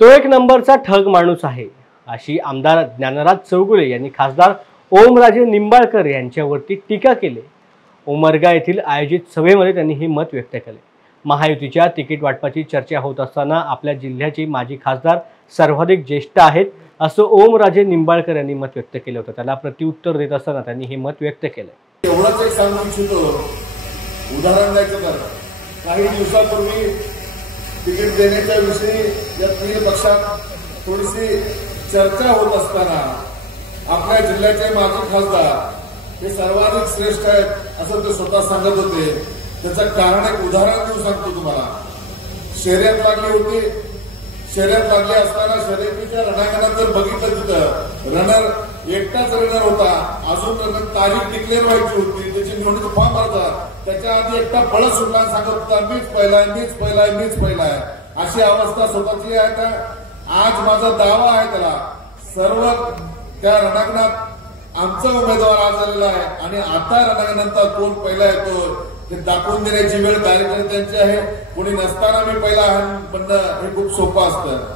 तो एक नंबरचा ठग माणूस आहे, अशी आमदार ज्ञानराज चौगुले यांनी खासदार ओमराजे निंबाळकर यांच्यावरती टीका केली। उमरगा येथील आयोजित सभेमध्ये त्यांनी हे मत व्यक्त केले। महायुतीच्या तिकीट वाटपाची चर्चा होत असताना आपल्या जिल्ह्याचे माजी खासदार सर्वाधिक ज्येष्ठ आहेत असं ओमराजे निंबाळकर यांनी मत व्यक्त केलं होतं। त्याला प्रत्युत्तर देत असताना त्यांनी हे मत व्यक्त केलं। एवढंच एक सांगू इच्छितो, उदाहरण द्यायचं तर काही दिवसापूर्वी तिकीट देण्याच्या विषयी या तीन पक्षात थोडीशी चर्चा होत असताना आपल्या जिल्ह्याचे माजी खासदार हे सर्वाधिक श्रेष्ठ आहेत असं ते स्वतः सांगत होते। त्याचं कारण एक उदाहरण देऊन सांगतो तुम्हाला। शर्यत लागली होती, शर्यत लागली असताना शर्यतीच्या रणांगणात जर बघितलं तिथं रनर एकटाच रनर होता, अजून तारीख डिक्लेअर व्हायची होती, त्याची निवडणूक फॉर्म भरता, त्याच्या आधी एकटा पळत सुटला आणि सांगत होता मीच पहिला आहे, मीच पहिला आहे, मीच पहिला आहे। अशी अवस्था स्वतःची आहे का? आज माझा दावा आहे त्याला सर्व त्या रणांगणात आमचा उमेदवार आज आलेला आहे आणि आता रणांगणात कोण पहिला येतो ते दाखवून देण्याची वेळ कार्यकर्त्यांची आहे। कोणी नसताना मी पहिला म्हणणं हे खूप सोपं असतं।